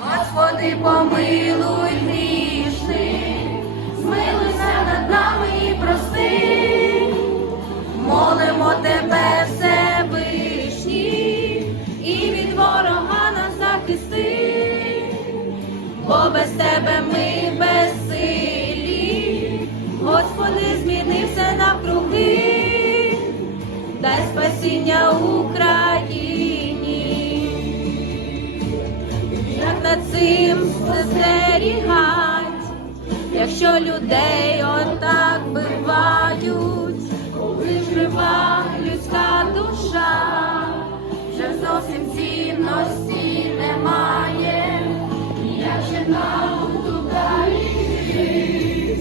Господи, помилуй грішних, змилуйся над нами і прости, молимо тебе, Всевишній, і від ворога нас захисти, бо без тебе ми. Над цим застерігать, якщо людей отак бивають, коли жива людська душа, вже зовсім цінності немає, як же нам